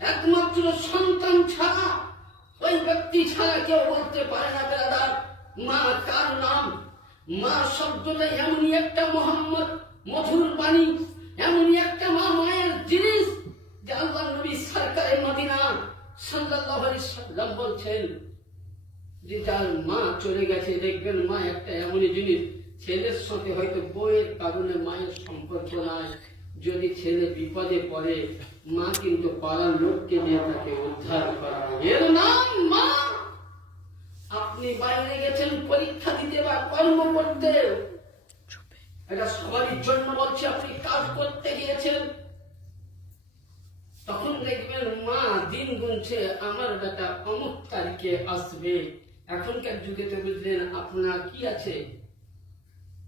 একমাত্র সন্তান ছাড়া, ওই ব্যক্তি ছাড়া কেউ বলতে পারে না বেরাদার মা কার নাম। মা শব্দটা এমনই একটা মোহাম্মদ মধুর বাণী, এমনই একটা মায়ের জিনিস যে আল্লাহ নবী সরকারে মদিনা সাল্লাল্লাহু আলাইহি সাল্লাম বলছেন যে যার মা চলে গেছে, দেখবেন মা একটা এমনই জিনিস, ছেলের সাথে হয়তো বইয়ের কারণে মায়ের সম্পর্ক নাই, যদি ছেলে বিপদে পড়ে মা কিন্তু পাড়ার লোককে দিয়ে তাকে উদ্ধার করা, এর নাম মা। আপনি বাইরে গেছেন পরীক্ষা দিতে বা কর্ম করতে, এটা সবারই জন্য বলছে, আপনি কাজ করতে গিয়েছেন, তখন দেখবেন মা দিন গুনছে আমার বেটা অমুক তারিখে আসবে। এখনকার যুগে তো বুঝলেন আপনার কি আছে,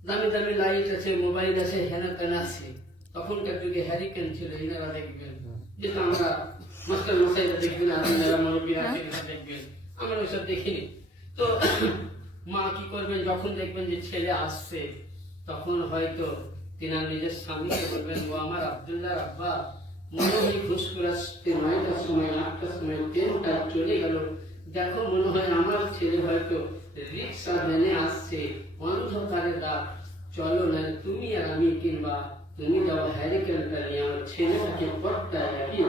দামি দামি লাইট আছে, মোবাইল আছে, হেনা তেনা আছে। তখনকার যুগে হ্যারিকেন ছিল, এনারা দেখবেন, যেটা আমরা মাস্টার মশাইরা দেখবেন, আপনারা মুরব্বীরা দেখবেন, আমরা ওইসব দেখিনি। তো মা কি করবেন, যখন দেখবেন যে ছেলে আসছে, তখন হয়তো তিনার নিজের স্বামীকে বলবেন, ও আমার আব্দুল্লাহ আব্বা মনে হয় ঘুষ করে আসতে 9টার সময় 8টার সময় ট্রেনটা চলে গেল, দেখো মনে হয় আমার ছেলে হয়তো রিক্সা ভ্যানে আসছে, অন্ধকারে রাত, চলো না তুমি আর আমি কিংবা তুমি যাও হ্যারিকেনটা নিয়ে আমার ছেলেটাকে পট্টায় লাগিয়ে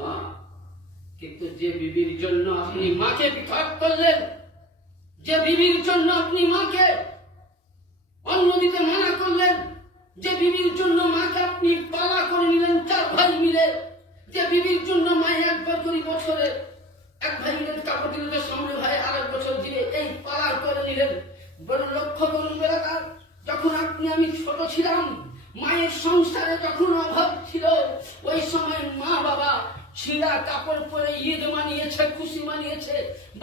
মা। কিন্তু যে বিবির জন্য আপনি মাকে বিভাগ করলেন, যে বিবির জন্য আপনি মাকে অন্ন দিতে মানা করলেন, যে বিবির জন্য মাকে আপনি পালা করে নিলেন 4 ভাই মিলে, যে বিবির জন্য মায়ে একবার করে বছরে এক ভাই মিলেন কাপড় দিলেন, সামনে ভাই আরেক বছর দিয়ে এই পালা করে নিলেন। বড় লক্ষ্য করুন বেলাকার, যখন আপনি আমি ছোট ছিলাম, মায়ের সংসারে যখন অভাব ছিল, ওই সময় মা বাবা ছিঁড়া কাপড় পরে ঈদ মানিয়েছে, খুশি মানিয়েছে,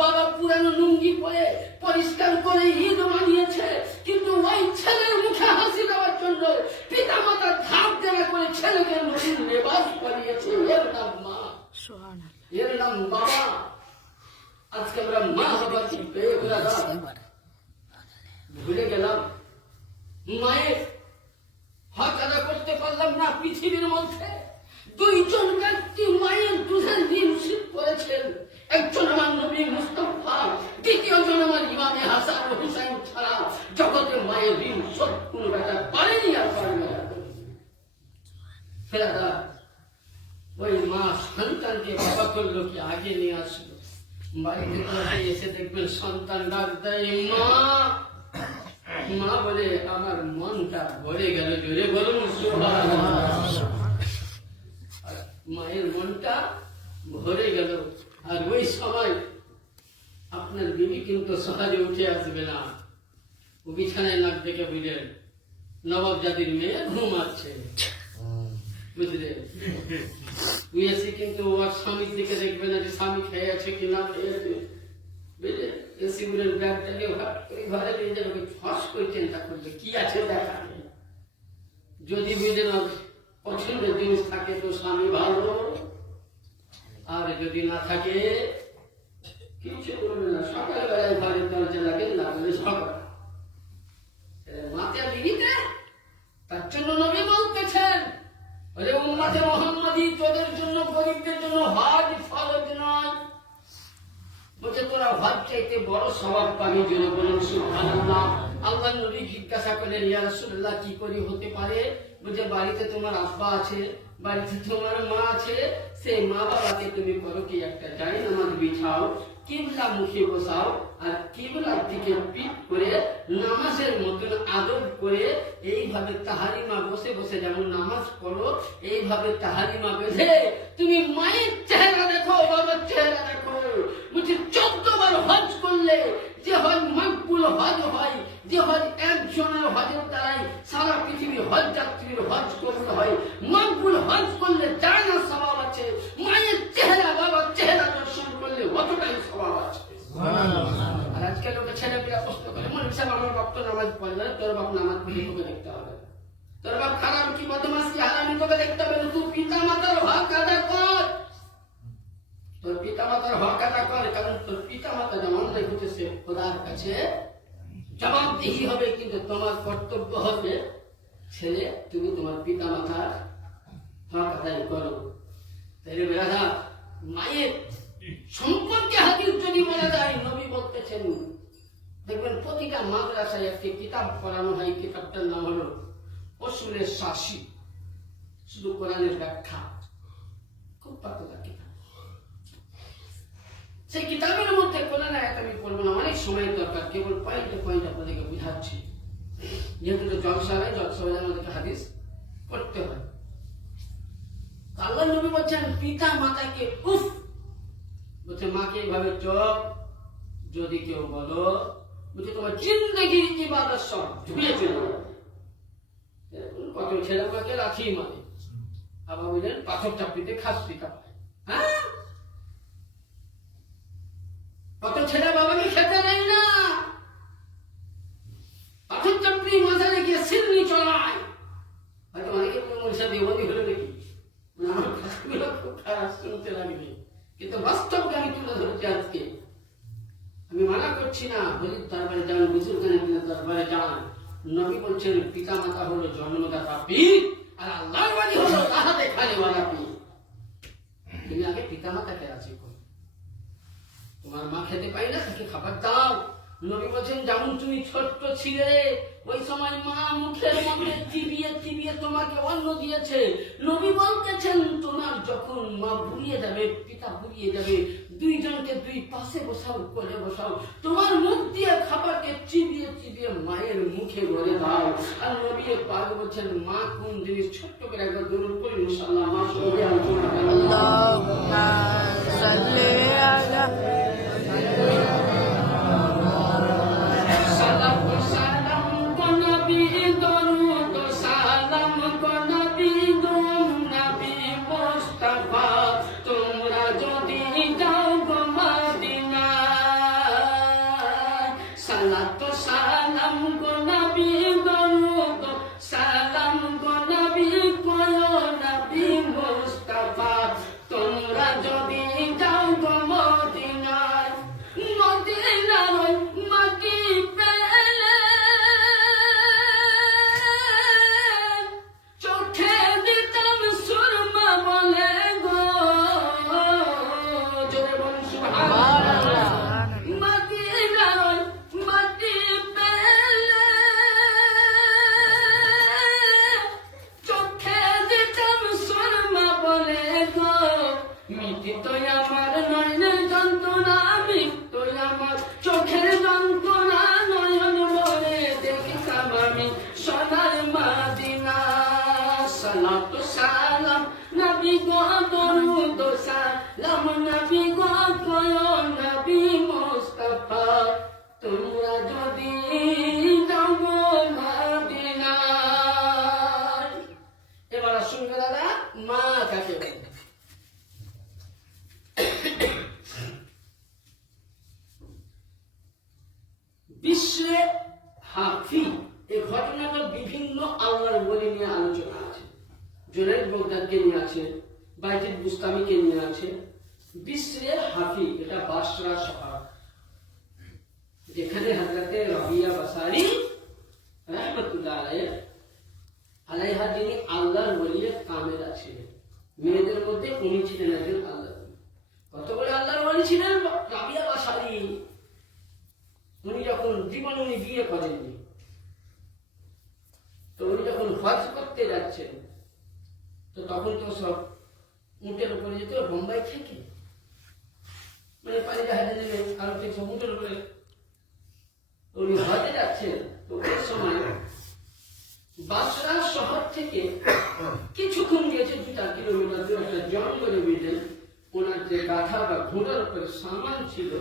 বাবা পুরানো লুঙ্গি পরে পরিষ্কার করে ঈদ মানিয়েছে, কিন্তু ওই ছেলের মুখে হাসি দেওয়ার জন্য পিতা মাতা ধাপ দেওয়া করে ছেলেকে নতুন লেবাস পরিয়েছে। এর নাম মা, এর নাম বাবা। আজকে আমরা মা বাবা কি পেয়ে ভুলে গেলাম, মায়ের হক আদা করতে পারলাম না। পৃথিবীর মধ্যে 2 জন ব্যক্তি মায়ের দুধের ঋণ শোধ করেছেন, একজন আমার নবী মুস্তাফা, দ্বিতীয় জন আমার ইমামে হাসান ও হুসাইন ছাড়া জগতে মায়ের ঋণ শোধ কোনো বেটা পারেনি আর পারবে না। ফেরাদা ওই মা সন্তানকে বাবা করলো কি আগে নিয়ে আসলো, বাড়িতে এসে দেখবেন সন্তান ডাক দেয় মা, মা বলে আমার মনটা ভরে গেল, জোরে বলুন সুবহানাল্লাহ। মায়ের মনটা ভরে গেল। আর ওই সময় আপনার বিবি কিন্তু সহজে উঠে আসবে না, ও বিছানায় নাক ডেকে বুঝলেন নবাব জাতির মেয়ে ঘুমাচ্ছে, বুঝলে এসে কিন্তু ওর স্বামীর দিকে দেখবে না যে স্বামী খেয়ে আছে কি না খেয়েছে, বুঝলে সিগুরের ব্যাগটাকে ঘরে নিয়ে যাবে, ফস করে চিন্তা করবে কি আছে দেখা নেই। যদি বুঝলেন পছন্দের জিনিস থাকে তো স্বামী ভালো, আর যদি না থাকে কিছু করবে না, সকালবেলায় ঘরের দরজা লাগে না সকাল মাথা বিবিতে। তার জন্য নবী বলতেছেন বলে উম্মতে মুহাম্মাদি তোদের জন্য গরিবদের জন্য হজ ফরজ নয়, বলছে তোরা হজ চাইতে বড় সওয়াব পাবি, জন্য বলুন সুবহানাল্লাহ। আল্লাহ নবী জিজ্ঞাসা করলেন ইয়া রাসূলুল্লাহ কি করে হতে পারে, বলছে বাড়িতে তোমার আব্বা আছে, বাড়িতে তোমার মা আছে, সেই মা বাবাকে তুমি করো কি একটা জায়নামাজ বিছাও, কিবলা মুখে বসাও, আর কিবলার দিকে পিঠ করে নামাজের মতন আদব করে এইভাবে তাহারিমা বসে বসে যেমন নামাজ পড়ো, এইভাবে তাহারিমা বেঁধে তুমি মায়ের চেহারা দেখো, বাবার চেহারা দেখো। বলছে 14 বার হজ করলে যে হজ মকবুল হজ হয়, যে হজ একজনের হজের দ্বারাই সারা পৃথিবীর হজ যাত্রীর হজ করতে হয়, মকবুল হজ করলে যা না স্বভাব আছে, মায়ের চেহারা বাবার চেহারা দর্শন করলে অতটাই স্বভাব আছে। আর আজকে লোকের ছেলেমেয়েরা প্রশ্ন করে মনে হিসাব আমার বাপ তো নামাজ পড়ে না, তোর বাপ নামাজ পড়ে তোকে দেখতে হবে, তোর বাপ খারাপ কি বদমাস কি হারামি তোকে দেখতে হবে, তুই পিতা মাতার হক আদা কর, তোর পিতা মাতার হক আদা কর, কারণ তোর পিতা মাতা যেমন দেখতেছে খোদার কাছে জবাবদিহি হবে, কিন্তু তোমার কর্তব্য হবে ছেলে তুমি তোমার পিতা মাতার হক আদায় করো। তাহলে বেড়াদা মায়ের সম্পর্কে হাদিস যদি বলা যায়, নবী বলতেছেন, দেখবেন প্রতিটা মাদ্রাসায় একটি কিতাব পড়ানো হয়, কিতাবটার নাম হলো উসুলে শাসি, শুধু কোরআনের ব্যাখ্যা, খুব পাতলা কিতাব। সেই কিতাবের মধ্যে কোরআন আয়াত আমি পড়বো না, অনেক সময় দরকার, কেবল পয়েন্টে পয়েন্ট আপনাদেরকে বুঝাচ্ছি, যেহেতু জলসা হয়, আমাদেরকে হাদিস পড়তে হয়। আল্লাহ নবী বলছেন পিতা মাতাকে উফ বলছে, মাকে এইভাবে চোখ যদি কেউ বলো, বলছে তোমার জিন্দগির ইবাদত সব ধুয়ে চলে। কত ছেলে মাকে রাখি মানে, আবার বললেন পাথর চাপড়িতে খাসি কাপায়। হ্যাঁ, কত ছেলে বাবাকে খেতে নেয় না, পাথর চাপড়ি মাথায় গিয়ে সিন্নি চলায়। হয়তো অনেকে মনীষা দেবন্দী হলো নাকি, আমার কথাগুলো খুব খারাপ শুনতে লাগবে, কিন্তু বাস্তবকে আমি তুলে ধরছি আজকে। আমি মানা করছি না, হলির দরবারে যান, বুজুর্গানের দরবারে যান। নবী বলছেন পিতা মাতা হলো জন্মদাতা পীর, আর আল্লাহর বাড়ি হলো রাহা দেখানে ওয়ালা পীর। তুমি আগে পিতা মাতাকে রাজি করো। তোমার মা খেতে পাই না, তাকে খাবার দাও। নবী বলছেন যেমন তুমি ছোট্ট ছিলে, ওই সময় মা মুখের মধ্যে চিবিয়ে চিবিয়ে তোমাকে অন্ন দিয়েছে। নবী বলতেছেন তোমার যখন মা বুড়িয়ে যাবে, পিতা বুড়িয়ে যাবে, দুইজনকে দুই পাশে বসাও, কোলে বসাও, তোমার মুখ দিয়ে খাবারকে চিবিয়ে চিবিয়ে মায়ের মুখে ভরে দাও। আর নবী পাক বলছেন মা কোন জিনিস, ছোট্ট করে একবার দরুদ পড়ি ইনশাআল্লাহ। মা সবাই আল্লাহুম্মা সাল্লি আলা বিশ্বে হাফি। এই ঘটনাটা বিভিন্ন আল্লাহর ওলি নিয়ে আলোচনা আছে। জুনাইদ বাগদাদকে নিয়ে আছে, বাইতুল বুস্তামিকে নিয়ে আছে। বিশ্বে হাফি এটা বাসরা শহর, যেখানে হযরতে রাবিয়া বাসারি রাহমাতুল্লাহ আলাইহা যিনি আল্লাহর ওলির কামেরা ছিলেন। মেয়েদের মধ্যে উনি ছিলেন একজন আল্লাহর ওলি। কত বড় আল্লাহর ওলি ছিলেন রাবিয়া বাসারি। উনি যখন জীবনে উনি বিয়ে করেননি, তো উনি যখন হজ করতে যাচ্ছেন, তো তখন তো সব উটের উপরে যেত বোম্বাই থেকে, মানে পানি জাহাজে নেমে আরো থেকে সব উটের উপরে উনি হজে যাচ্ছেন। তো ওই সময় বাসরা শহর থেকে কিছুক্ষণ গেছে 2-4 কিলোমিটার দূরে একটা জঙ্গলে বুঝলেন, ওনার যে গাধা বা ঘোড়ার উপরে সামান ছিল,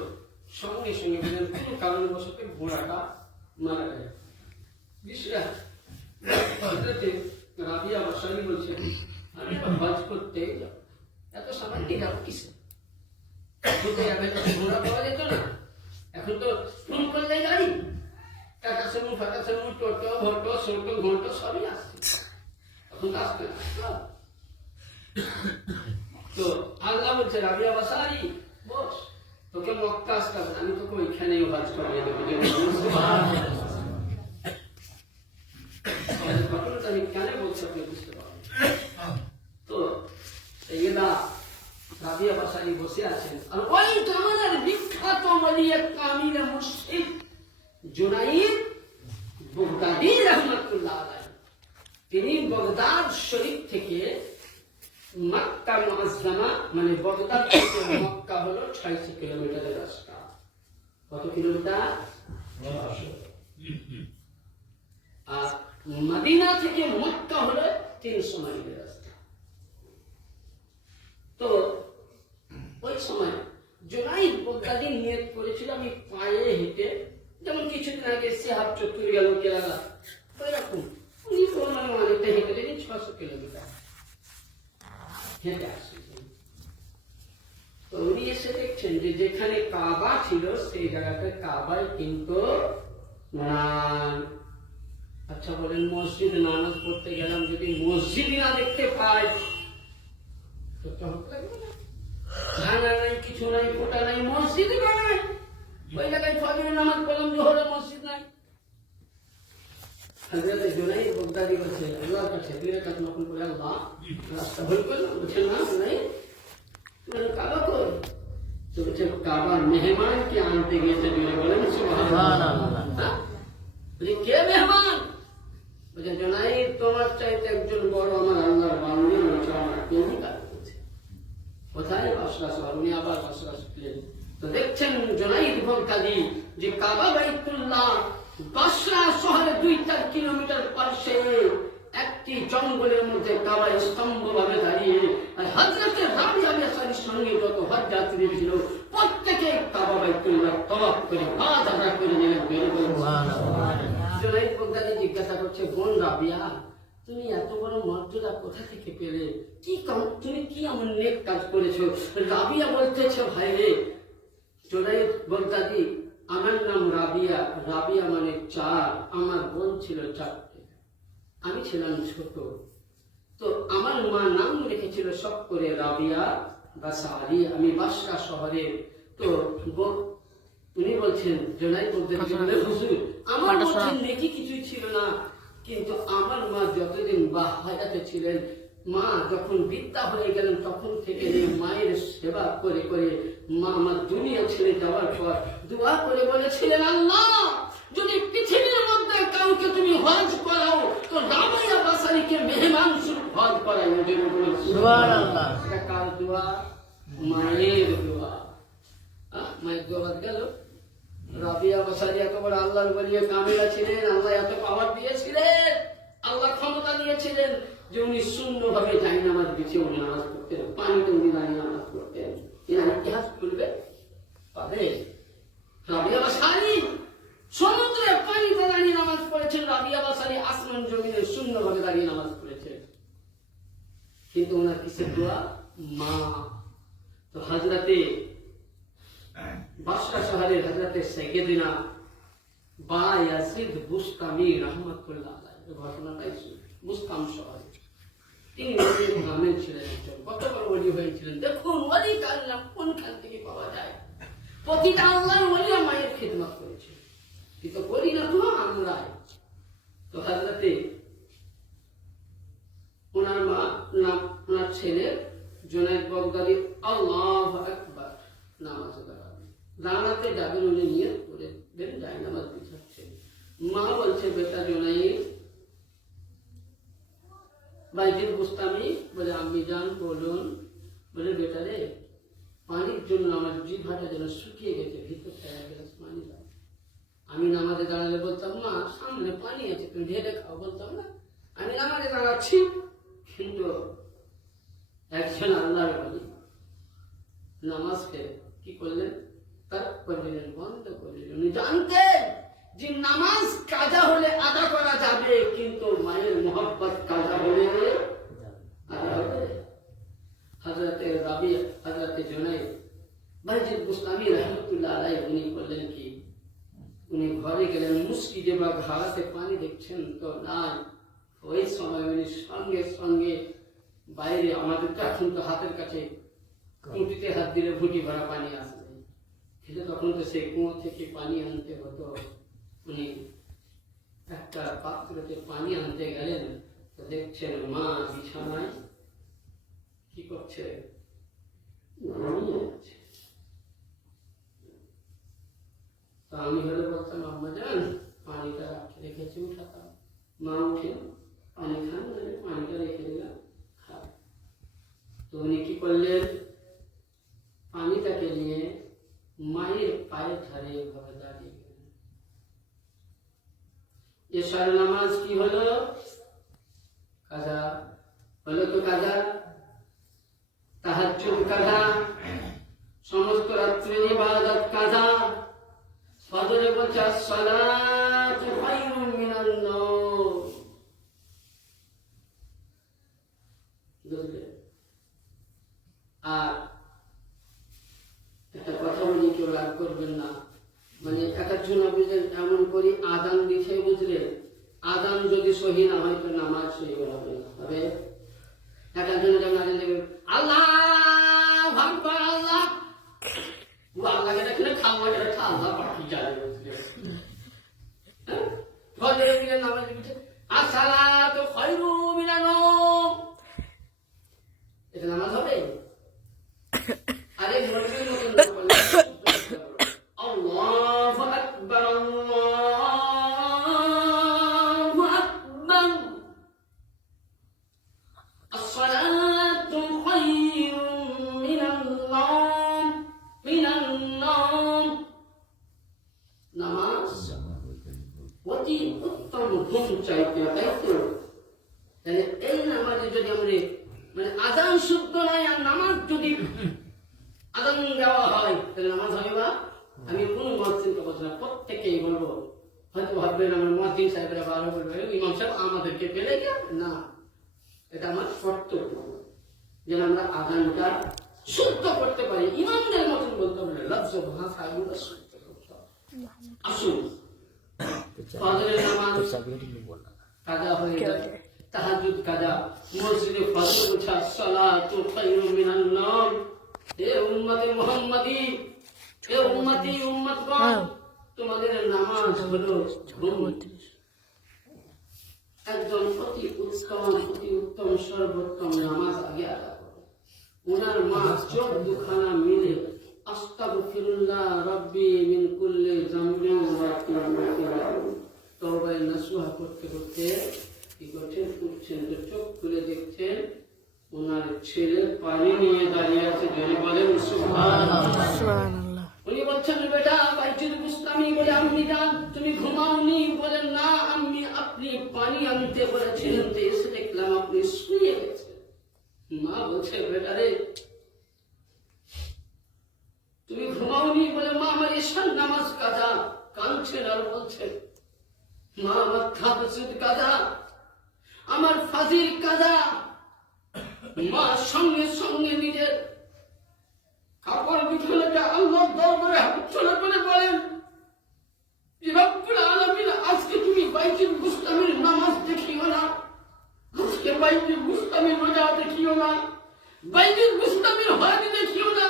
সঙ্গে সঙ্গে কোনো কারণবশত ঘোড়াটা মারা গেল। রাবিয়া বাসারি বলছেন আমি হজ করতে যাব, এত সামান নিয়ে যাবো কিসে? ঘোড়া পাওয়া যেত না, এখন তো ফোন করলে গাড়ি, টাটা সুমো, ফাটা সুমো, টোটো, ভোটো, সোটো, ঘোটো সবই আসছে, এখন তো আসবে না। তো আল্লাহ বলছে রাবিয়া বাসারি বস, তোকে মক্কা আসতে হবে, আমি তোকে ওইখানেই হজ করিয়ে দেবো। ঘটনাটা আমি কেন বলছি আপনি বুঝতে পারবেন। তো এরা রাবিয়া বাসারি বসে আছেন, আর ওই জামানার বিখ্যাত ওলিয়ে কামিল মুর্শিদ জুনাইদ বাগদাদি রহমাতুল্লাহ আলাইহি, তিনি বাগদাদ শরীফ থেকে মক্কা মুআজ্জামা মানে বাগদাদ থেকে মক্কা হলো 600 কিলোমিটারের রাস্তা। কত কিলোমিটার? 600। আর মদিনা থেকে মক্কা হলো 300 মাইলের রাস্তা। তো ওই সময় জুনাইদ বাগদাদি নিয়ত করেছিল আমি পায়ে হেঁটে, যেমন কিছুদিন আগে সিহাব চত্বর গেল কেরালা, ওইরকম উনি অনেকটা হেঁটে গেলেন 600 কিলোমিটার হেঁটে আসছেন। তো উনি এসে দেখছেন যে যেখানে কাবা ছিল সেই জায়গাতে কাবায় কিন্তু না। আচ্ছা বলেন, মসজিদে নামাজ পড়তে গেলাম যদি মসজিদ না দেখতে পাই তো কেমন লাগবে না? ভাঙা নাই, কিছু নাই, ফোটা নাই, মসজিদই বানায় ওই জায়গায় ফজরের নামাজ পড়লাম, জোহরের মসজিদ নাই। হযরত জুনাইদ বাগদাদি বলছে আল্লাহর কাছে 2 রাকাত নফল পড়ে আল্লাহ রাস্তা ভুল করলাম। বলছে না নাই, তুমি কাবা কই? তো বলছে কাবার মেহমানকে আনতে গিয়েছে। বলেন সুবহানাল্লাহ। বলে কে মেহমান? বলছে জুনাইদ তোমার চাইতে একজন বড় আমার আল্লাহর বান্দা হচ্ছে, আমার কেউই কাজ করছে। কোথায়? বাসরা শহর। উনি আবার বাসরা শিখলেন। তো দেখছেন জুনাইদ বাগদাদি যে কাবা বাইতুল্লাহ বাসরা শহরে 2-4 কিলোমিটার পাশে একটি জঙ্গলের মধ্যে কাবা স্তম্ভ ভাবে দাঁড়িয়ে, আর হযরত রাবিয়া বাসারির সঙ্গে যত হজ যাত্রী ছিল প্রত্যেকে কাবা বাইতুল্লাহ তওয়াফ করে হাত আদা করে নিলেন। সুবহানাল্লাহ। জুনাইদ বাগদাদি জিজ্ঞাসা করছে, বোন রাবিয়া তুমি এত বড় মর্যাদা কোথা থেকে পেলে? কি তুমি কি এমন নেক কাজ করেছো? রাবিয়া বলতেছে ভাই রে জুনাইদ বাগদাদি আমার নাম রাবিয়া, রাবিয়া মানে 4, আমার বোন ছিল 4টে, আমি ছিলাম ছোট। তো আমার মা নাম রেখেছিল সব করে রাবিয়া বাসারি, আমি বাসরা শহরে। তো উনি বলছেন জুনাইদ বাগদাদি বলে হুজুর আমার মধ্যে নেকি কিছুই ছিল না, কিন্তু আমার মা যতদিন হায়াতে ছিলেন, মা যখন বৃদ্ধা হয়ে গেলেন তখন থেকে মায়ের সেবা করে করে মা আমার দুনিয়া ছেড়ে যাওয়ার পর দোয়া করে বলেছিলেন আল্লাহ যদি পৃথিবীর মধ্যে কাউকে তুমি হজ করাও তো রাবিয়া বাসারিকে মেহমান স্বরূপ হজ করাই। সুবহানাল্লাহ। কার দোয়া? মায়ের দোয়া। মায়ের দোয়া গেল। রাবিয়া বাসারি এত বড় আল্লাহর ওলি কামিলা ছিলেন, আল্লাহ এত পাওয়ার দিয়েছিলেন, আল্লাহ ক্ষমতা দিয়েছিলেন যে উনি শূন্যভাবে জায়নামাজ বিছিয়ে উনি নামাজ পড়তেন, পানিতে উনি দাঁড়িয়ে নামাজ পড়তেন। এরা ইতিহাস খুলবে পাবে। রাবিয়া বাসারি সমুদ্রে পানিতে দাঁড়িয়ে নামাজ পড়েছেন, রাবিয়া বাসারি আসমান জমিনে শূন্যভাবে দাঁড়িয়ে নামাজ পড়েছেন, কিন্তু ওনার কিসের দোয়া? মা। তো হযরতে বাসরা শহরের হযরতে সাইয়্যিদিনা বায়াজিদ বুস্তামি রাহমাতুল্লাহ আলাইহি ঘটনাটাই বুস্তাম শহরে তিনি আমির ছিলেন, কত বড় ওলি হয়েছিলেন। দেখুন ওলি কার নাম কোনখান থেকে পাওয়া যায়। প্রতিটা আল্লাহর ওলি মায়ের খিদমত করেছে, কিন্তু করি না তো আমরা। তো হযরতে ওনার মা নাম ওনার ছেলে জুনাইদ বাগদাদি আল্লাহু আকবার নামাজ দাঁড়াতে যাবেন, উনি নিয়ত করে দেন যায় নামাজ বিছাচ্ছেন। মা বলছে বেটা জুনাইদ, বাইজিদ বুস্তামি বলে আম্মি জান বলুন। বলে বেটা রে পানির জন্য আমার জিহ্বাটা যেন শুকিয়ে গেছে, ভিতর থেকে এক গ্লাস পানি দাও। আমি নামাজে দাঁড়ালে বলতাম মা সামনে পানি আছে তুমি ঢেলে খাও, বলতাম না। আমি নামাজে দাঁড়াচ্ছি, কিন্তু একজন আল্লাহর ওলি নামাজকে কি করলেন? তার করলেন, বন্ধ করলেন। উনি জানতেন যে নামাজ কাজা হলে আদা করা যাবে, কিন্তু মায়ের মোহাব্বত কাজা হলে আদা হবে। হযরতে রাবিয়া হযরতে জুনাইদ বাইজিদ বুস্তামি রাহমাতুল্লাহ আলাইহি উনি করলেন কি? উনি ঘরে গেলেন, মুস্কি যে বা ঘাড়াতে পানি দেখছেন তো না, ওই সময় উনি সঙ্গে সঙ্গে বাইরে, আমাদের এখন তো হাতের কাছে টুটিতে হাত দিলে ভুটি ভরা পানি আসবে, কিন্তু তখন তো সেই কুয়ো থেকে পানি আনতে হতো। উনি একটা পাত্রতে পানি আনতে গেলেন, তো দেখছেন মা বিছানায় কি করছে? আম্মাজান পানিটা রেখেছি উঠাতাম, মা উঠে পানি খান, পানিটা রেখে দিলাম খান। তো উনি কি করলেন, পানিটাকে নিয়ে মায়ের পায়ের ধারে এভাবে দাঁড়িয়ে গেলেন। এশার নামাজ কি হলো, কাজা হলো তো কাজা, তাহাজ্জুদ কাজা, সমস্ত রাত্রির ইবাদত কাজা। ফজরে বলছে আসসালাতু খায়রুম মিনান নাওম। বুঝলে? আর একটা কথা বলি, কেউ রাগ করবেন না, মানে একজন বুঝলেন এমন করি আদান দিছে, বুঝলে, আদান যদি সহি না হয় তো নামাজ সহি হবে না। হবে একজন যেমন আদান দেবে আল্লাহ আকবার, আল্লাহ আল্লাহকে দেখলে খাওয়া আল্লাহ পাখি যাবে, বুঝলে। ফজরের দিকে নামাজ দিচ্ছে আসসালাতু খায়রুম মিনান নাওম, এটা নামাজ হবে? আরে মসজিদের মতো বলে আল্লাহু আকবার, আল্লাহু আকবার, আসসালাতু খায়রুম মিনান নাওম, মিনান নাওম। নামাজ অতি উত্তম ঘুম চাইতে, তাই তো? তাহলে এই নামাজে যদি আমরা মানে আজান শুদ্ধ নয় আর নামাজ যদি আজান দেওয়া হয় তাহলে নামাজ হবে না। আমি কোন মসজিদকে বলছি না, প্রত্যেকেই বলবো, হয়তো ভাববেন আমার মসজিদ সাহেবরা ভালো বলবে ইমাম সাহেব আমাদেরকে পেলে গেছে না, এটা আমার কর্তব্য যেন আমরা আজানটা শুদ্ধ করতে পারি, ইমামদের মতন বলতে পারি, লফজ ভাষা এগুলো শুদ্ধ করতে হবে। আসুন ফজরের নামাজ কাজা হয়ে যায়, তাহাজ্জুদ কাজা, মসজিদে ফজর উঠা সালাতু খায়রুম মিনান নাওম। হে উম্মতে মুহাম্মাদি, হে উম্মতি উম্মতগণ, তোমাদের নামাজ হলো ঘুম। একজন অতি উত্তম সর্বোত্তম নামাজ আগে আদা করে, ওনার মা চোখ দুখানা মিলে আস্তাগফিরুল্লাহ রাব্বি মিন কুল্লি যামবিন ওয়া আতুবু তওবা নাসুহা করতে করতে কি করছেন, উঠছেন, তো চোখ খুলে দেখছেন ওনার ছেলে পানি নিয়ে দাঁড়িয়ে আছে, জোরে বলেন সুবহানাল্লাহ। উনি বলছেন বেটা বাইতুল মুস্তামি বলে আম্মি যান তুমি ঘুমাওনি? বলেন না আম্মি, আপনি পানি আনতে বলেছিলেন তো এসে দেখলাম আপনি শুয়ে গেছেন। মা বলছে বেটা রে তুমি ঘুমাওনি? বলে মা আমার এশার নামাজ কাজা। কাঁদছেন আর বলছেন মা আমার তাহাজ্জুদ কাজা, আমার ফাজিল কাজা। মা সঙ্গে সঙ্গে নিজের কাপড় বিছানাটা আল্লাহর দরবারে হাত চলে বলে বলেন রব্বুল আলামিন আজকে তুমি বাইতুল মুস্তামির নামাজ দেখিও না, আজকে বাইতুল মুস্তামির রোজা দেখিও না, বাইতুল মুস্তামির হজ দেখিও না,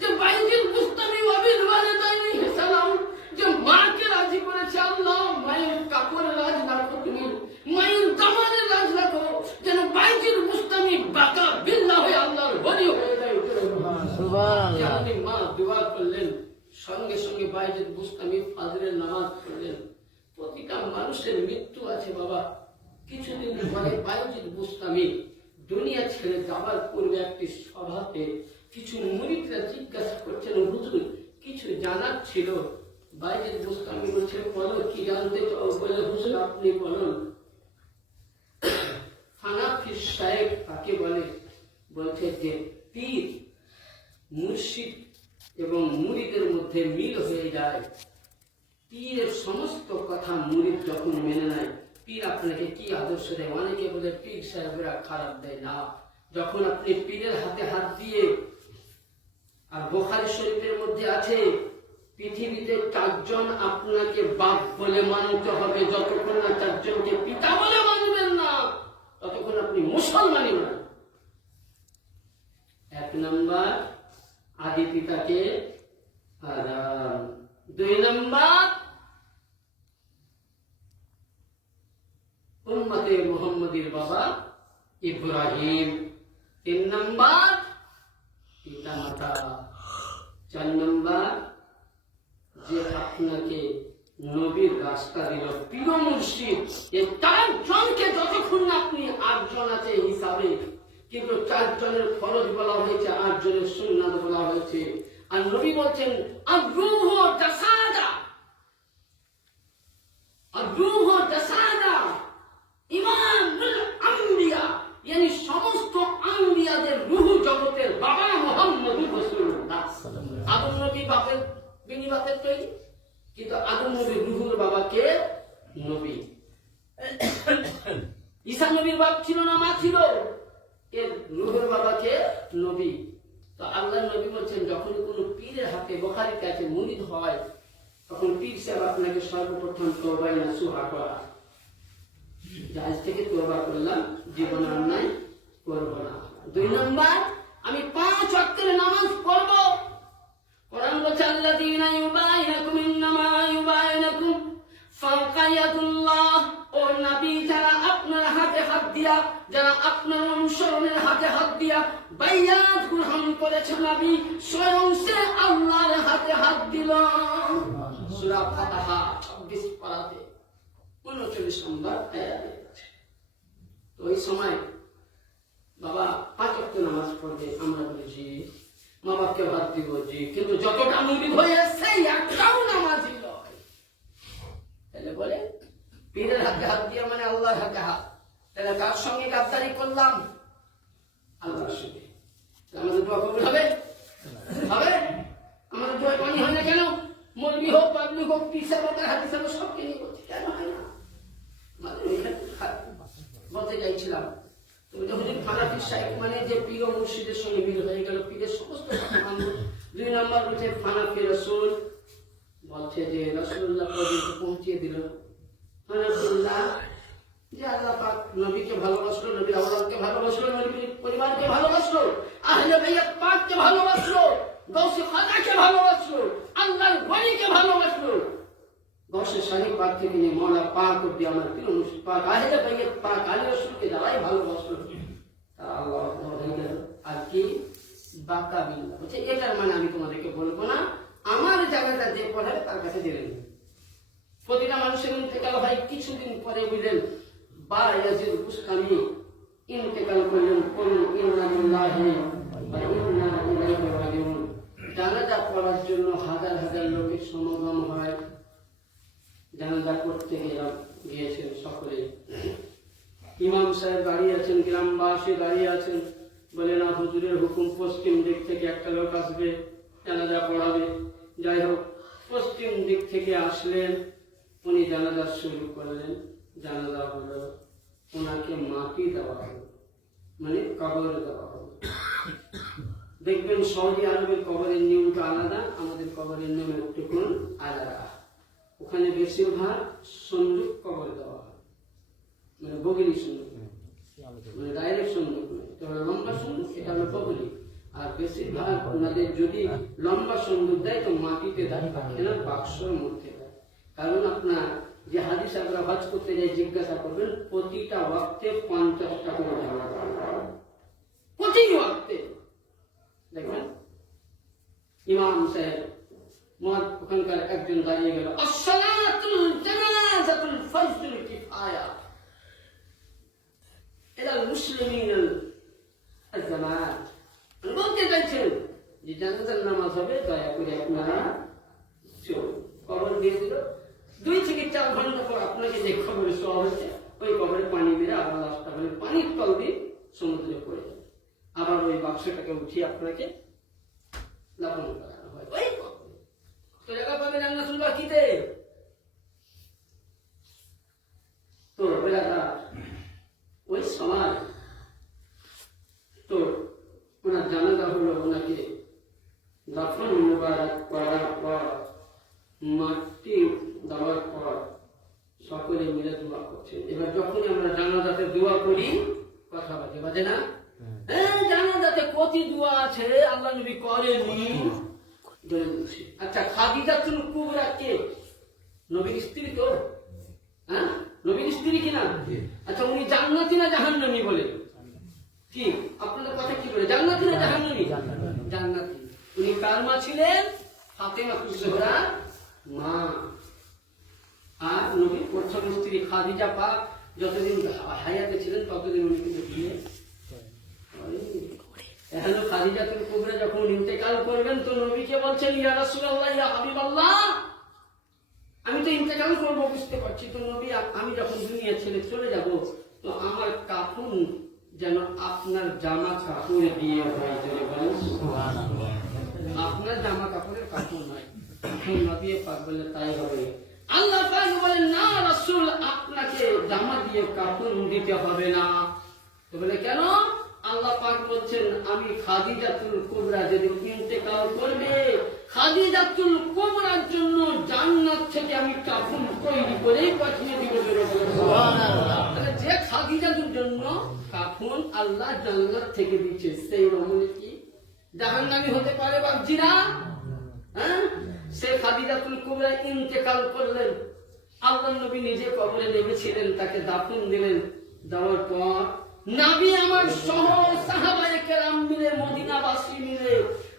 যে বাইতুল মুস্তামি ওয়াবিল ওয়ালিদাইনি ইহসানান, যে মাকে রাজি করেছে আল্লাহ, মায়ের কাপড়ের রাজ রাখো, তুমি মায়ের দামানের রাজ রাখো, যেন বাইতুল মুস্তামি বাকা বিল্লাহ হয়ে আল্লাহর ওলি হয়ে যায়। সুবহানাল্লাহ। মা দোয়া করলেন, সঙ্গে সঙ্গে বাইতুল মুস্তামি ফজরের নামাজ পড়লেন। প্রতিটা মানুষের মৃত্যু আছে বাবা, কিছুদিন পরে বাইতুল মুস্তামি দুনিয়া ছেড়ে যাবার পূর্বে একটি সভাতে কিছু মুরিদরা জিজ্ঞাসা করছেন হুজুর কিছু জানার ছিল। বাইতুল মুস্তামি বলছে বলো কি জানতে চাও? বলে হুজুর আপনি বলুন। হানাফি সাহেব তাকে বলে, বলছে যে পীর মুর্শিদ এবং মুরিদের মধ্যে মিল হয়ে যায়, পীরের সমস্ত কথা মুরিদ যখন মেনে নেয়, পীর আপনাকে কি আদর্শ দেয়? অনেকে বলে পীর সাহেবরা খারাপ দেয় না, যখন আপনি পীরের হাতে হাত দিয়ে, আর বুখারী শরীফের মধ্যে আছে পৃথিবীতে 4 জন আপনাকে বাপ বলে মানতে হবে, যতক্ষণ না 4 জনকে পিতা বলে মানবেন না ততক্ষণ আপনি মুসলমানই নন। 1 নম্বর আদি পিতাকে আদম, 2 নম্বর উম্মতে মুহাম্মাদির বাবা ইব্রাহিম, 3 নম্বর পিতা মাতা, 4 নম্বর যে আপনাকে নবীর রাস্তা দিল প্রিয় মুর্শিদ। এই 4 জনকে যতক্ষণ না আপনি 8 জন আছে হিসাবে, কিন্তু 4 জনের ফরজ বলা হয়েছে, 8 জনের সুন্নাত বলা হয়েছে। আর নবী বলছেন আর-রূহ জাসাদা, আর-রূহ জাসাদা ইমামুল আম্বিয়া, yani সমস্ত আম্বিয়াদের রূহ জগতের বাবা মুহাম্মদুর রাসূলুল্লাহ। আদম নবী বাপের বিনি বাপের তৈরি, কিন্তু আদম নবীর রূহুর বাবা কে? নবী। ঈসা নবীর বাপ ছিল না মা ছিল? এর রূহুর বাবা কে? নবী। তো আল্লাহ নবী বলছেন যখন কোনো পীরের হাতে, বুখারীতে আছে, মুরিদ হয়, তখন পীর সাহেব আপনাকে সর্বপ্রথম তওবা নাসুহা করা, আজ থেকে তওবা করলাম, জীবন আর নাই করব না। 2 নাম্বার, আমি 5 ওয়াক্তের নামাজ পড়ব। কোরআন বলছে আল্লাযীনা ইউবাইনাকুম ইন্নামা ইউবাইনাকুম ফাওকা ইয়াদুল্লাহ। ও নবী, যারা আপনার হাতে হাত দিয়া, যারা আপনার অনুসরণের হাতে হাত দিয়া বাইয়াত গ্রহণ করেছে, নবী স্বয়ং সে আল্লাহর হাতে হাত দিল। সূরা ফাতিহা 26 পারাতে 39 নম্বর আয়াতে। তো ওই সময় বাবা 5 ওয়াক্ত নামাজ পড়বে, আমরা বলি জি। মা বাপকে ভাত দিব জি, কিন্তু যতটা মুরিদ হয়ে সেই একটাও নামাজি নয়। তাহলে বলে পীরের হাতে হাত দিয়া মানে আল্লাহর হাতে হাত। তাহলে কার সঙ্গে গাদ্দারি করলাম? আল্লাহর সঙ্গে। আমাদের দোয়া কবুল হবে? হবে? আমাদের দোয়া পানি হয় না কেন? মৌলবি হোক, পাবলিক হোক, পীর সাহেব হোক, হাদিস হোক, সবকে নিয়ে করছি, কেন হয় না? বলতে চাইছিলাম ফানাফি শাইখ মানে যে পীর ও মুর্শিদের সঙ্গে মিল হয়ে গেল, পীরের সমস্ত কথা মানব। 2 নম্বর হচ্ছে ফানাফি রাসূল, বলছে যে রাসূলুল্লাহ পর্যন্ত পৌঁছিয়ে দিল। ফানাফিল্লাহ, যে আল্লাহ পাক নবীকে ভালোবাসলো, নবীর আওলাদকে ভালোবাসলো, নবীর পরিবারকে ভালোবাসলো, আহলে বাইত পাককে ভালোবাসলো, গাউসে খাজাকে ভালোবাসলো, আল্লাহর ওলিকে ভালোবাসলো। গৌসে শাহী পাক থেকে নিয়ে মওলা পাক অব্দি আমার প্রিয় মুর্শিদ পাক, আহলে বাইত পাক, আলী রাসূলকে যারাই ভালোবাসলো, তারা আল্লাহ হয়ে গেল। আর কি বাকা বিল্লাহ বলছে, এটার মানে আমি তোমাদেরকে বলবো না, আমার জায়গাটা যে পড়াবে তার কাছে জেনে নিন। প্রতিটা মানুষের ইন্তেকাল হয়, কিছুদিন পরে বুঝলেন বা ইয়াজিদ বুস্তামি ইন্তেকাল করলেন, করুন ইন্না লিল্লাহি ওয়া ইন্না ইলাইহি রাজিউন। জানাজা পড়ার জন্য হাজার হাজার লোকের সমাগম হয়। জানাজা করতে গিয়েছেন সকলে, ইমাম সাহেব দাঁড়িয়ে আছেন, গ্রামবাসী দাঁড়িয়ে আছেন, বলে না হুজুরের হুকুম, পশ্চিম দিক থেকে একটা লোক আসবে, জানাজা পড়াবে। যাই হোক, পশ্চিম দিক থেকে আসলেন, উনি জানাজা শুরু করলেন। জানাজা হলো, ওনাকে মাটি দেওয়া হলো, মানে কবর দেওয়া হলো। দেখবেন সৌদি আরবের কবরের নিয়মটা আলাদা, আমাদের কবরের নিয়ম একটু আলাদা। ওখানে বেশিরভাগ সন্দুক কবর দেওয়া হয়, মানে বগলি সন্দুক, মানে ডাইরেক্ট সন্দুক নয়, তবে লম্বা সন্দুক, এটা হলো বগলি। আর বেশিরভাগ ওনাদের যদি লম্বা সন্দুক দেয় তো মাটিতে দেয়, না বাক্সের মধ্যে দেয়। কারণ আপনার যে হাদিস আমরা হজ করতে যাই, জিজ্ঞাসা করবেন প্রতিটা ওয়াক্তে 50টা করে ঝাড়া, প্রতি ওয়াক্তে। দেখবেন ইমাম সাহেব ওখানকার একজন দাঁড়িয়ে গেল, আসসালাতুল জানাজাতুল ফরজুল কিফায়া ইলাল মুসলিমিন আল জামাত। বলতে চাইছেন যে জানাজার নামাজ হবে, দয়া করে আপনারা কবর দিয়ে দিল। 2 থেকে 4 ঘন্টা পর আপনাকে যে খবরে শোয়া হচ্ছে, ওই কবরে পানি মেরে আবার লাশটা মানে পানির তল দিয়ে সমুদ্রে পড়ে যাবে। আবার ওই বাক্সটাকে উঠিয়ে আপনাকে দাফন করানো হয়। ওই তো জায়গা পাবেন জান্নাতুল বাকিতে। তো ওই সময় তো ওনার জানাজা হলো, ওনাকে দাফন মুবারক করার পর, মাটি দেওয়ার পর সকলে মিলে দোয়া করছেন। এবার যখন আমরা জানাজাতে দোয়া করি, কথা বাজে না? জানাজাতে কতি দোয়া আছে আল্লাহ নবী করেনি। আচ্ছা, খাদিজাতুল কুবরা কে? নবীর স্ত্রী তো, হ্যাঁ নবীর স্ত্রী কিনা? আচ্ছা, উনি জান্নাতি না জাহান্নামী বলে? কি আপনাদের কথা কি বলে, জান্নাতি না জাহান্নামী? জান্নাতি। উনি কার মা ছিলেন? ফাতেমা কুবরা মা। আর নবীর প্রথম স্ত্রী খাদিজা পাক যতদিন হায়াতে ছিলেন ততদিন উনি কিন্তু বিয়ে এখনো খাদিজাতুল কুবরা যখন ইন্তেকাল করবেন তো নবীকে বলছেন ইয়া রাসূলুল্লাহ ইয়া হাবিবাল্লাহ, আমি তো ইন্তেকাল করবো বুঝতে পারছি, তো নবী আমি যখন দুনিয়া ছেড়ে চলে যাব তো আমার কাফন যেন আপনার জামা কাপড়ে দিয়ে হয়, যদি বলেন আপনার জামা কাপড়ের কাপড় নয়। নবী পাক বলে তাই হবে। আল্লাহ পাক বলেন না রাসূল, আপনাকে জামা দিয়ে কাপড় দিতে হবে না। তো বলে কেন? আল্লাহ পাক বলছেন আমি খাদিজাতুল কুবরা যেদিন ইন্তেকাল করবে, খাদিজাতুল কুবরার জন্য জান্নাত থেকে আমি কাফন তৈরি করে পাঠিয়ে দিব। সুবহানাল্লাহ। তাহলে যে খাদিজাতুর জন্য কাফন আল্লাহ জান্নাত থেকে দিচ্ছে, সেই রমণী কি জাহান্নামী হতে পারে বাপজিরা? হ্যাঁ, সে খাদিজাতুল কুবরা ইন্তেকাল করলেন, আল্লাহ নবী নিজে কবরে নেমেছিলেন, তাকে দাফন দিলেন। দেওয়ার পর নবী আমার সহ সাহাবায়ে কেরাম মিলে, মদিনাবাসী মিলে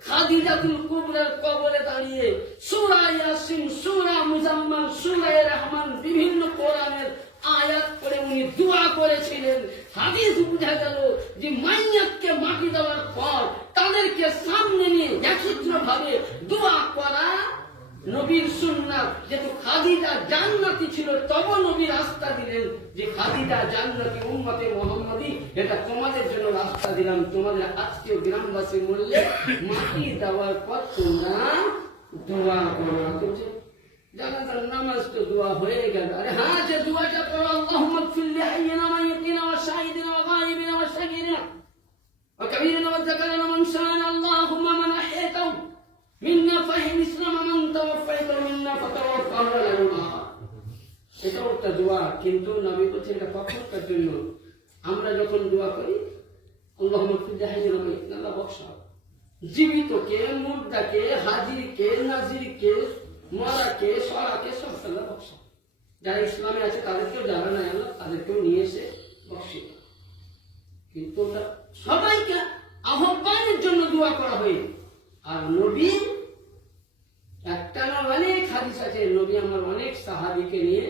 খাদিজাতুল কুবরার কবরে দাঁড়িয়ে সূরা ইয়াসিন, সূরা মুজাম্মিল, সূরা রহমান, বিভিন্ন কোরআনের আয়াত পড়ে উনি দোয়া করেছিলেন। হাদিস বুঝা গেল যে মাইয়াতকে মাটি দেওয়ার পর তাদেরকে সামনে নিয়ে একত্রভাবে দোয়া করা নবীর সুন্নাত। যেহেতু খাদিজা জান্নাতি ছিল, তবে নবী রাস্তা দিলেন যে খাদিজা জান্নাতি উম্মতে মুহাম্মাদি, এটা তোমাদের জন্য রাস্তা দিলাম, তোমাদের আজকে গ্রামবাসী বললে মাটি দেওয়ার পর তোমরা দোয়া করো। জানাজার নামাজ তো দোয়া হয়ে গেল। আরে হ্যাঁ, যে দোয়াটা করো আল্লাহুম্মা গফির লিহাইয়িনা ওয়া মাইয়িতিনা ওয়া শাহিদিনা ওয়া গায়িবিনা ওয়া সাগীরিনা ওয়া কাবীরিনা ওয়া যাকারিনা ওয়া মুনসানা, আল্লাহুম্মা মান আহইতাহু মিন্না ফাহিম ইসলাম মান তাওয়াফাইতা মিন্না ফাতাওয়াফাহু আলাল মা। এটা একটা দোয়া, কিন্তু নবী বলেছেন এটা কখনকার জন্য। আমরা যখন দোয়া করি আল্লাহুম্মা গফির লিহাইয়িনা ওয়া মাইয়িতিনা, আল্লাহ বখশা জীবিতকে, মুর্দাকে, হাজিরকে, নাজিরকে, মরাকে, সরাকে সব আল্লাহ বখশা। যারা ইসলামে আছে তাদেরকেও, যারা নাই আল্লাহ তাদেরকেও নিয়ে এসে বখশে। কিন্তু সবাইকে আহ্বানের জন্য দোয়া করা হয়। আর নবী একটা না অনেক হাদিস আছে, নবী আমার অনেক সাহাবীকে নিয়ে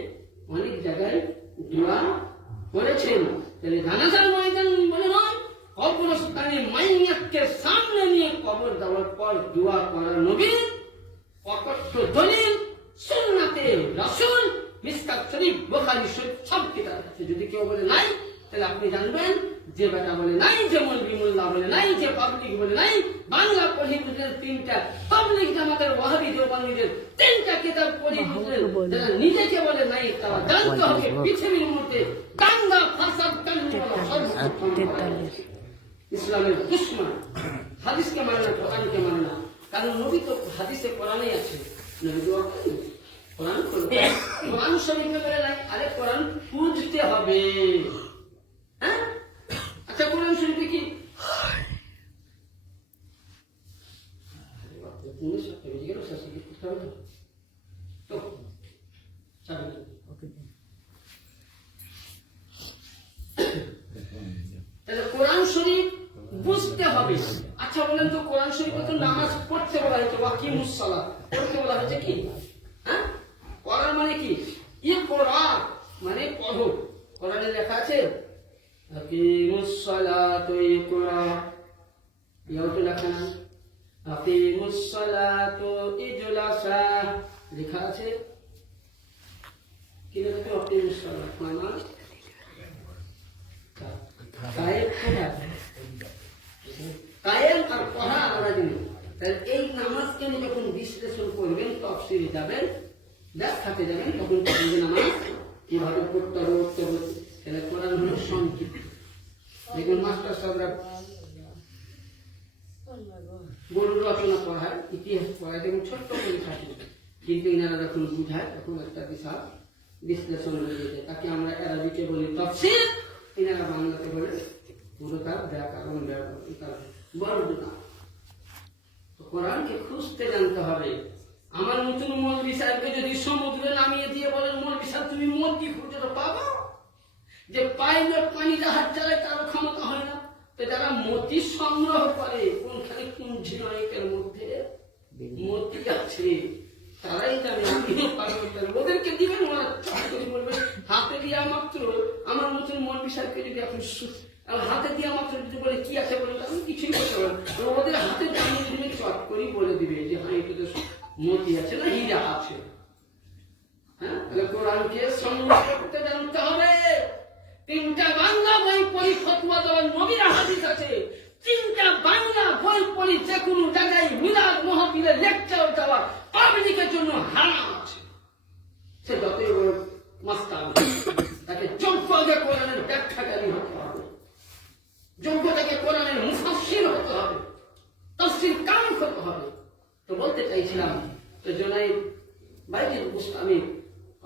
অনেক জায়গায় দোয়া করেছেন। তাহলে জানাজার ময়দান বলে নয়, কবরস্থানে মাইয়াতকে সামনে নিয়ে কবর দেওয়ার পর দোয়া করা নবী অকথ্য দলিল সুন্নাতে রাসূল, মিশকাত শরীফ, বুখারী শরীফ সব কিতাবে আছে। যদি কেউ বলে নাই, তাহলে আপনি জানবেন যে বেটা বলে নাই, যে মৌলভী মোল্লা বলে নাই, যে পাবলিক বলে নাই, বাংলা পড়ি বুঝলেন তিনটা, পাবলিক জামাতের ওয়াহাবি দেওবন্দিদের তিনটা কিতাব পড়ি বুঝলেন, যারা নিজেকে বলে নাই তারা জানতে হবে পৃথিবীর মধ্যে দাঙ্গা ফাসাদ ইসলামের দুশমন, হাদিসকে মানে না, কোরআনকে মানে না। কারণ নবী তো হাদিসে কোরআনেই আছে, নবী দোয়া করেন কোরআন করবে, কোরআন শরীফে বলে নাই। আরে কোরআন বুঝতে হবে। হ্যাঁ, আচ্ছা কোরআন শরীফে কি কোরআন শরীফ বুঝতে হবে। আচ্ছা বলেন তো, কোরআন শরীফে তো নামাজ পড়তে বলা হয়েছে, ওয়াকিমুস সালাত পড়তে বলা হয়েছে কি? হ্যাঁ, পড়ার মানে কি? ইকরা মানে পড়ো। কোরআনে লেখা আছে আকিমুস সালাত ইকরা, ইয়াও তো লেখা না। আকিমুস সালাত ইজলাসা লেখা আছে কি? লেখা আকিমুস সালাত মানে কায়েম আর পড়া আলাদা জিনিস। তাহলে এই নামাজকে নিয়ে যখন বিশ্লেষণ করবেন, তাফসীরে যাবেন, ব্যাখ্যাতে যাবেন, তখন বুঝবেন নামাজ কিভাবে পড়তে হবে, উঠতে হবে। তাহলে কোরআন হলো সংক্ষিপ্ত। দেখুন মাস্টার সাহেবরা বড় রচনা পড়ায়, ইতিহাস পড়ায়, দেখুন ছোট্ট করে থাকে, কিন্তু এনারা যখন বুঝায় তখন একটা বিশাল বিশ্লেষণ হয়ে যায়। তাকে আমরা আরবিতে বলি তাফসীর, এনারা বাংলাতে বলে পুরো তার ব্যাকরণ, বর্ণনা। কোরআনকে খুঁজতে জানতে হবে। আমার নতুন মৌলভী সাহেবকে যদি সমুদ্রে নামিয়ে দিয়ে বলেন মৌলভী সাহেব তুমি মতি খুঁজে তো পাবো, যে পাইলে পানি জাহাজ চালায় তারও ক্ষমতা হয় না। তো যারা মতি সংগ্রহ করে, কোনখানে কোন ঝিনাইকের মধ্যে মতি আছে, তারাই জানে, আমিও পাগল। ওদেরকে দিবেন, ওরা চট করে বলবে হাতে দিয়া মাত্র। আমার মতন মন বিষয়কে যদি আপনি হাতে দিয়া মাত্র যদি বলে কি আছে বলে, আমি কিছুই বলতে পারবো না। ওদের হাতে জানিয়ে দিবে, চট করেই বলে দিবে যে হ্যাঁ এটা তো মতি আছে না হীরা আছে। হ্যাঁ, তাহলে কোরআনকে সংগ্রহ করতে জানতে হবে। 3টা বাংলা বই পড়ি ফতোয়া দেওয়ার নবীর হাদিস আছে। 3টা বাংলা বই পড়ি যে কোনো জায়গায় মিলাদ মাহফিলে লেকচার দেওয়া পাবলিকের জন্য হারাম আছে। সে যতই বড় মাস্টার, তাকে যোগ্যতা কোরআনের ব্যাখ্যাকারী হতে হবে, যোগ্যতাকে কোরআনের মুফাসসির হতে হবে, তাফসীর কারক হতে হবে। তো বলতে চাইছিলাম, তো জনাই বাইরের বুস্তামি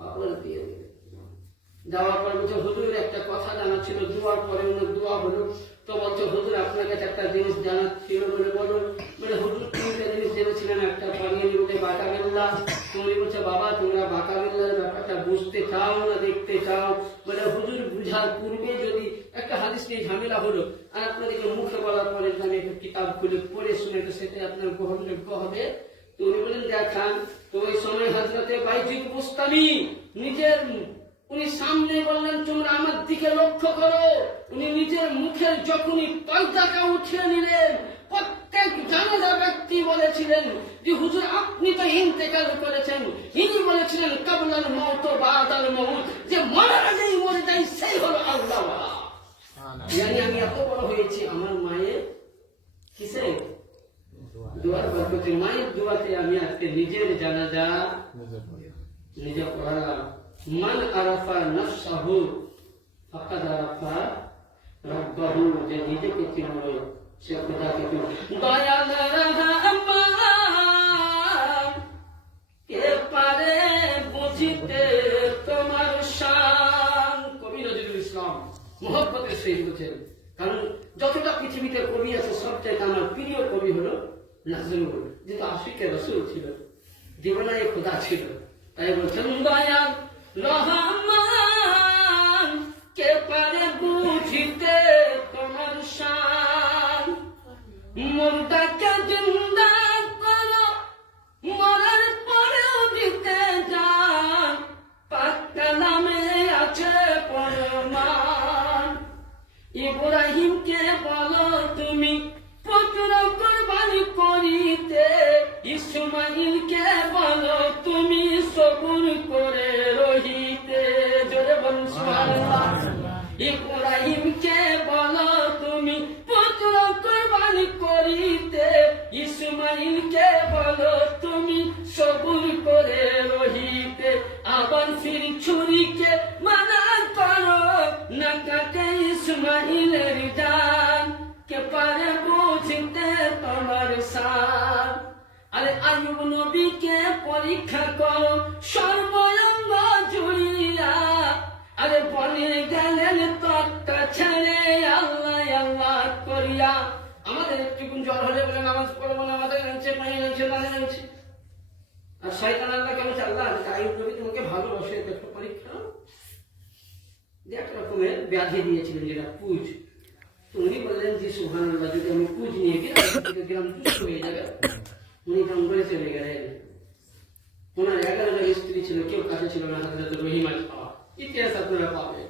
আপনারা দিয়ে যাওয়ার পর বলছে হুজুর একটা কথা জানা ছিল, দোয়ার পরে অন্য দোয়া হলো। তো বলছে হুজুর আপনার কাছে একটা জিনিস জানা ছিল বলে বলো। বলে হুজুর 3টা জিনিস জেনেছিলেন, একটা পানিয়ানি বলে বাঁকা বিল্লাহ। তুমি বলছে বাবা তোমরা বাঁকা বিল্লার ব্যাপারটা বুঝতে চাও না দেখতে চাও? বলে হুজুর বুঝার পূর্বে যদি একটা হাদিস নিয়ে ঝামেলা হলো আর আপনাদেরকে মুখে বলার পরে আমি একটা কিতাব খুলে পড়ে শুনে তো সেটাই আপনার গ্রহণযোগ্য হবে। তো উনি বলেন দেখান। তো ওই সময় হযরতে বাইজিদ বুস্তামি নিজের উনি সামনে বললেন তোমরা আমার দিকে লক্ষ্য করো। উনি নিজের মুখের যখনই পর্দাটা উঠিয়ে নিলেন, প্রত্যেক জানাজা ব্যক্তি বলেছিলেন যে হুজুর আপনি তো ইন্তেকাল করেছেন। ইনি বলেছিলেন কাবলাল মওত বাদাল মওত, যে মরার আগেই মরে যাই সেই হলো আল্লাহ। জানি আমি এত বড় হয়েছি আমার মায়ের কিসে দোয়ার বরকতে, মায়ের দোয়াতে আমি আজকে নিজের জানাজা নিজে পড়ালাম। মান আরাফা নাফসাহু ফাকাদ আরাফা রাব্বাহু, যে নিজেকে চিনল সে খোদাকে চিনল। দয়াল রহমান কে পারে বুঝিতে তোমার শান। কবি নজরুল ইসলাম মুহাব্বতের সহিত বলছেন, কারণ যতটা পৃথিবীতে কবি আছে সবচেয়ে আমার প্রিয় কবি হলো নজরুল, যেহেতু আশিকে রাসূল ছিল, জীবনায় খোদা ছিল। তাই বলছেন দয়াল রহমান কে পারে বুঝিতে তোমার শান। মুর্দাকে জিন্দা করো, মরার পরেও দিতে যান, পাক কালামে আছে প্রমাণ। ইব্রাহিমকে বলো তুমি পুত্র কুরবানি করিতে, ইসমাইলকে বলো তুমি সবুর করে রহিতে। জোরে বলুন সুবহানাল্লাহ। ইব্রাহিমকে বলো তুমি পুত্র কুরবানি করিতে, ইসমাইলকে বলো তুমি সবুর করে রহিতে। আবার ফির ছুরিকে মানা করো, না কাটে ইসমাইলের জান, কে পারে বুঝতে তোমার শান। আরে আইয়ুব নবীকে পরীক্ষা করো সর্বঙ্গ জুড়িয়া, আরে বনে গেলেন তত্তা ছেড়ে আল্লাহ আল্লাহ করিয়া। আমাদের একটু জ্বর হলে বলে নামাজ পড়বো না, আমাদের নিচে পানি নিচে মানে নিচে। আর শয়তান আল্লাহ কেন আল্লাহ আইয়ুব নবী তোমাকে ভালোবাসে, দেখো পরীক্ষা যে এক রকমের ব্যাধি দিয়েছিলেন যেটা পুজ। উনি বললেন যে সুবহানাল্লাহ, যদি আমি পুজ নিয়ে গ্রাম দুষ্ট হয়ে যাবে। উনি জঙ্গলে চলে গেলেন। ওনার 11 জন স্ত্রী ছিল, কেউ কাছে ছিল না। হযরত রহিমা খাওয়া ইতিহাস আপনারা পাবেন।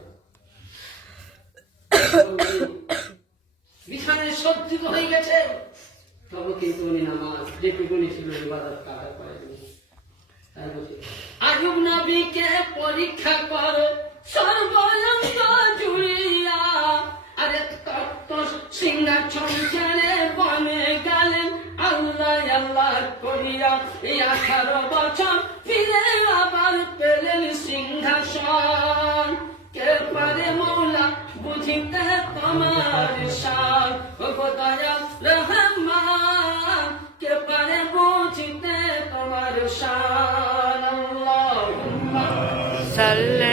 বিছানায় সজ্জিত হয়ে গেছে, তবে কিন্তু উনি নামাজ যেটুকুনি ছিল ইবাদত কাটা করেনি। তাই বলছি আইয়ুব নবীকে পরীক্ষা করো সর্বঙ্গ জুড়িয়া, আরে তত্ত্ব সিংহাসন ছেড়ে বনে গেলেন আল্লাহ আল্লাহ করিয়া। এই 18 বছর ফিরে আবার পেলেন সিংহাসন, কে পারে মৌলা বুঝিতে তোমার শান। ও দয়াল রহমান কে পারে বুঝিতে তোমার শান। আল্লাহুম্মা সাল্লি